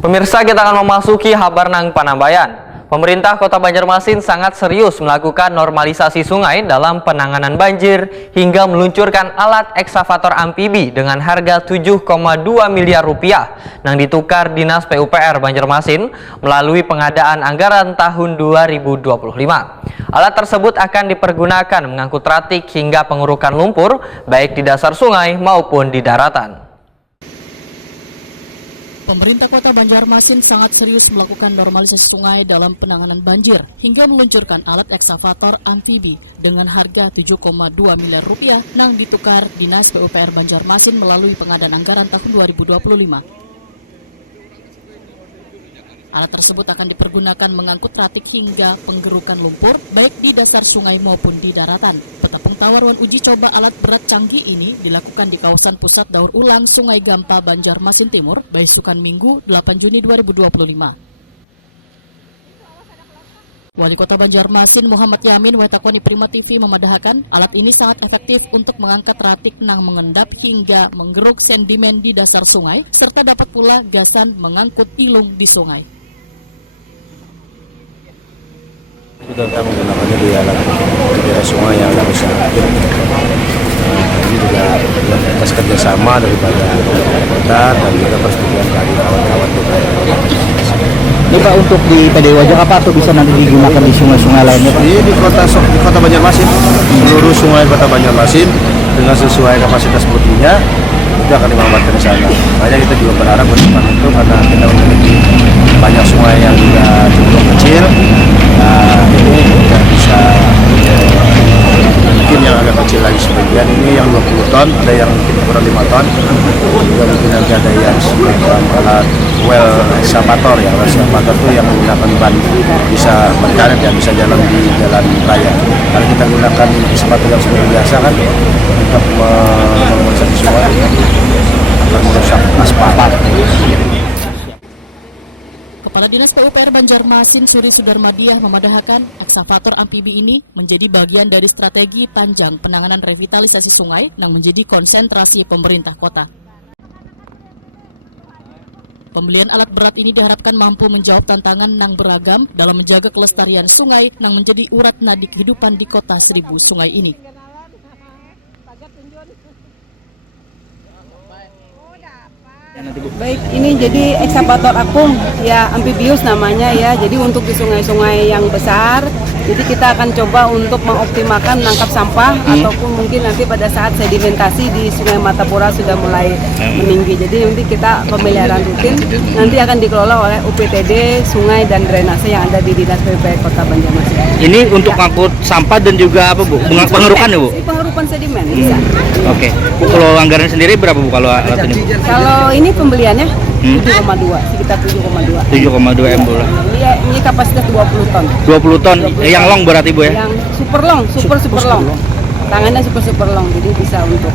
Pemirsa, kita akan memasuki kabar nang Panambayan. Pemerintah Kota Banjarmasin sangat serius melakukan normalisasi sungai dalam penanganan banjir hingga meluncurkan alat eksavator amfibi dengan harga 7,2 miliar rupiah yang ditukar Dinas PUPR Banjarmasin melalui pengadaan anggaran tahun 2025. Alat tersebut akan dipergunakan mengangkut ratik hingga pengurukan lumpur baik di dasar sungai maupun di daratan. Pemerintah Kota Banjarmasin sangat serius melakukan normalisasi sungai dalam penanganan banjir hingga meluncurkan alat eksavator amfibi dengan harga 7,2 miliar rupiah yang ditukar Dinas PUPR Banjarmasin melalui pengadaan anggaran tahun 2025. Alat tersebut akan dipergunakan mengangkut ratik hingga penggerukan lumpur baik di dasar sungai maupun di daratan. Petapung tawaran uji coba alat berat canggih ini dilakukan di kawasan pusat daur ulang Sungai Gampa Banjarmasin Timur, Baisukan Minggu 8 Juni 2025. Wali Kota Banjarmasin Muhammad Yamin Wetakoni Prima TV memadahkan alat ini sangat efektif untuk mengangkat ratik nang mengendap hingga menggeruk sedimen di dasar sungai serta dapat pula gasan mengangkut ilung di sungai. Kita menggunakannya di daerah sungai yang agak besar. Ini juga atas kerjasama daripada kota dan juga persetujuan dari kawan-kawan kita. Ini Pak, untuk di PD Wajah apa atau bisa nanti digunakan di sungai-sungai lainnya Pak? Ini di kota Banjarmasin, seluruh sungai kota Banjarmasin dengan sesuai kapasitas butinya itu akan dimanfaatkan di sana. Makanya kita juga berharap ke depan itu karena kita memiliki banyak sungai yang juga cenderung kecil. Nah, ini tidak bisa mungkin yang agak kecil lagi sebagian ini yang 20 ton, ada yang mungkin kurang 5 ton, juga mungkin nanti ada yang semacam alat well excavator ya, excavator itu yang menggunakan ban bisa berkaret dan bisa jalan di jalan raya. Kalau kita gunakan excavator yang seperti biasa kan untuk normalisasi sungai akan merusak aspal. Kepala Dinas PUPR Banjarmasin Suri Sudarmadiah memadahkan eksavator amfibi ini menjadi bagian dari strategi panjang penanganan revitalisasi sungai yang menjadi konsentrasi pemerintah kota. Pembelian alat berat ini diharapkan mampu menjawab tantangan yang beragam dalam menjaga kelestarian sungai yang menjadi urat nadi kehidupan di kota seribu sungai ini. Baik, ini jadi eksavator apung, ya amfibius namanya ya. Jadi untuk di sungai-sungai yang besar, jadi kita akan coba untuk mengoptimalkan menangkap sampah ataupun mungkin nanti pada saat sedimentasi di Sungai Matapura sudah mulai meninggi. Jadi nanti kita pemeliharaan rutin nanti akan dikelola oleh UPTD Sungai dan Drainase yang ada di Dinas PUPR Kota Banjarmasin. Ini untuk ngangkut sampah dan juga apa Bu? Pengerukan ya Bu? Pengerukan sedimen bisa. Oke. Bu, kalau anggarannya sendiri berapa Bu kalau alat ini? Kalau ini pembeliannya 7,2, sekitar 7,2. 7,2 M boleh. Ini kapasitas 20 ton. 20 ton, yang long berarti Bu ya? Yang super long, super long. Tangannya super long, jadi bisa untuk